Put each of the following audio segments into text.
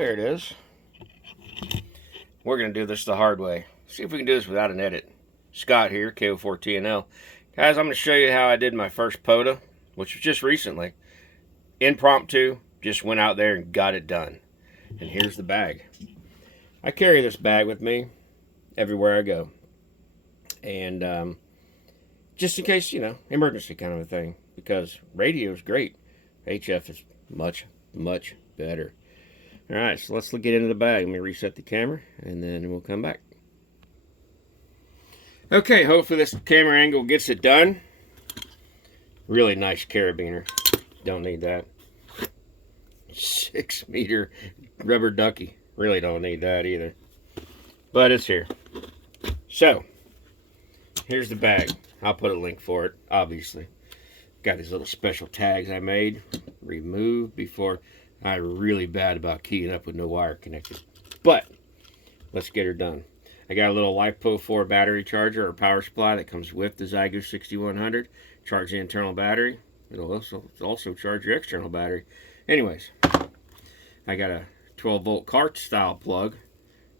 There it is. We're going to do this the hard way. See if we can do this without an edit. Scott here, KO4TNL. Guys, I'm going to show you how I did my first POTA, which was just recently. Impromptu, just went out there and got it done. And here's the bag. I carry this bag with me everywhere I go. And just in case, emergency kind of a thing. Because radio is great. HF is much, much better. Alright, so let's get into the bag. Let me reset the camera, and then we'll come back. Okay, hopefully this camera angle gets it done. Really nice carabiner. Don't need that. 6-meter rubber ducky. Really don't need that either. But it's here. So, here's the bag. I'll put a link for it, obviously. Got these little special tags I made. Remove before. I'm really bad about keying up with no wire connected. But, let's get her done. I got a little LiPo4 battery charger or power supply that comes with the Zygo 6100. Charge the internal battery. It'll also charge your external battery. Anyways, I got a 12-volt cart style plug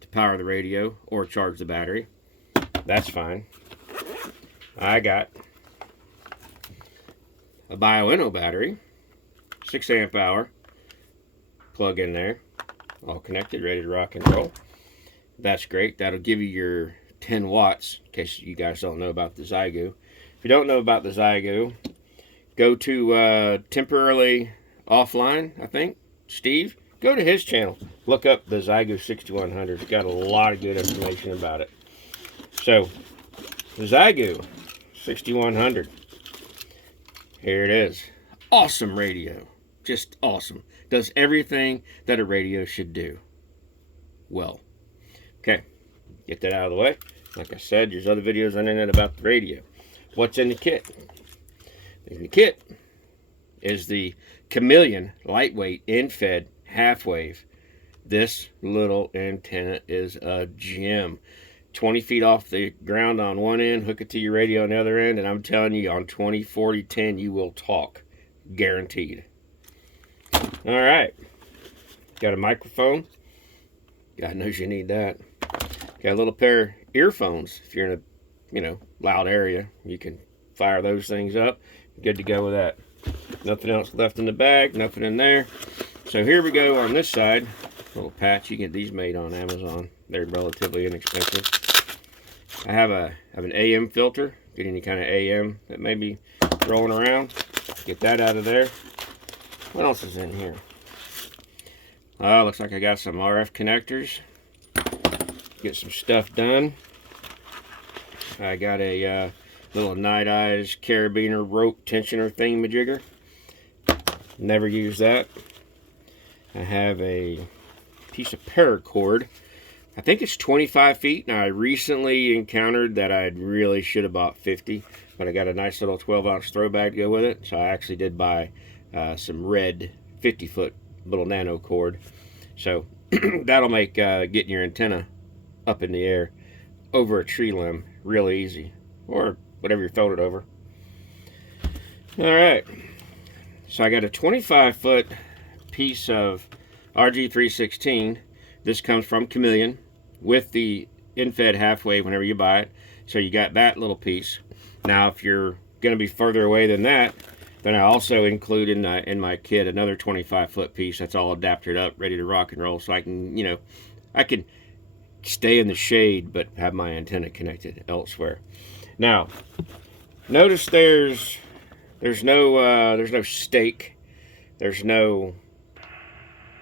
to power the radio or charge the battery. That's fine. I got a Bioenno battery, 6 amp hour. Plug in there, all connected, ready to rock and roll. That's great. That'll give you your 10 watts, in case you guys don't know about the Zygo. If you don't know about the Zygo, go to Temporarily Offline, I think, Steve. Go to his channel. Look up the Zygo 6100. It's got a lot of good information about it. So, the Zygo 6100. Here it is. Awesome radio. Just awesome. Does everything that a radio should do. Well. Okay. Get that out of the way. Like I said, there's other videos on the internet about the radio. What's in the kit? In the kit is the Chameleon lightweight in-fed half-wave. This little antenna is a gem. 20 feet off the ground on one end, hook it to your radio on the other end, and I'm telling you, on 20, 40, 10, you will talk. Guaranteed. Alright. Got a microphone. God knows you need that. Got a little pair of earphones. If you're in a, loud area, you can fire those things up. Good to go with that. Nothing else left in the bag, nothing in there. So here we go on this side. Little patch. You get these made on Amazon. They're relatively inexpensive. I have an AM filter. Get any kind of AM that may be rolling around. Get that out of there. What else is in here? Looks like I got some RF connectors. Get some stuff done. I got a little Night Eyes carabiner rope tensioner thingamajigger. Never used that. I have a piece of paracord. I think it's 25 feet. Now I recently encountered that I really should have bought 50, but I got a nice little 12-ounce throw bag to go with it. So I actually did buy some red 50-foot little nano cord. So that'll make getting your antenna up in the air over a tree limb really easy, or whatever you're throwing it over. Alright, so I got a 25-foot piece of RG316. This comes from Chameleon with the in-fed half-wave whenever you buy it. So you got that little piece. Now if you're going to be further away than that, then I also include in my kit another 25-foot piece that's all adaptered up, ready to rock and roll, so I can, I can stay in the shade but have my antenna connected elsewhere. Now, notice there's no stake, there's no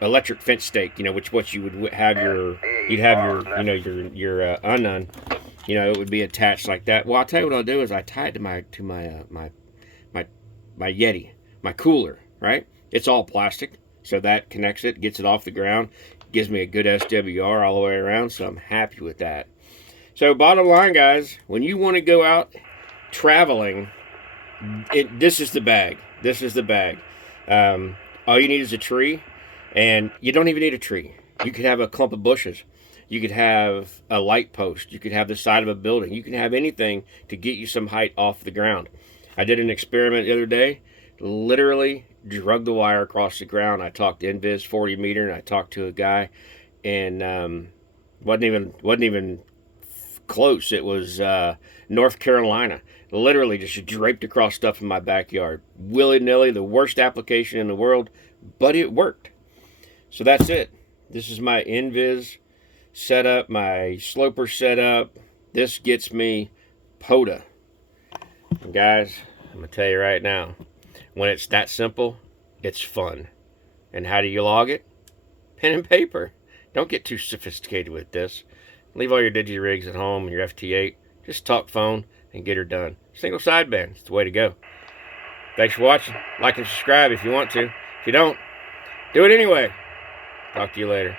electric fence stake, which what you would have your unknown, it would be attached like that. Well, I'll tell you what I'll do is I tie it to my Yeti, my cooler, right? It's all plastic, so that connects it, gets it off the ground, gives me a good SWR all the way around, so I'm happy with that. So bottom line, guys, when you want to go out traveling, this is the bag. This is the bag. All you need is a tree, and you don't even need a tree. You could have a clump of bushes. You could have a light post. You could have the side of a building. You can have anything to get you some height off the ground. I did an experiment the other day. Literally drug the wire across the ground. I talked Invis 40 meter, and I talked to a guy, and wasn't even close. It was North Carolina. Literally just draped across stuff in my backyard, willy-nilly. The worst application in the world, but it worked. So that's it. This is my Invis setup, my sloper setup. This gets me POTA. And guys, I'm gonna tell you right now, when it's that simple, it's fun. And how do you log it? Pen and paper. Don't get too sophisticated with this. Leave all your digi-rigs at home and your FT8. Just talk phone and get her done. Single sideband. It's the way to go. Thanks for watching. Like and subscribe if you want to. If you don't, do it anyway. Talk to you later.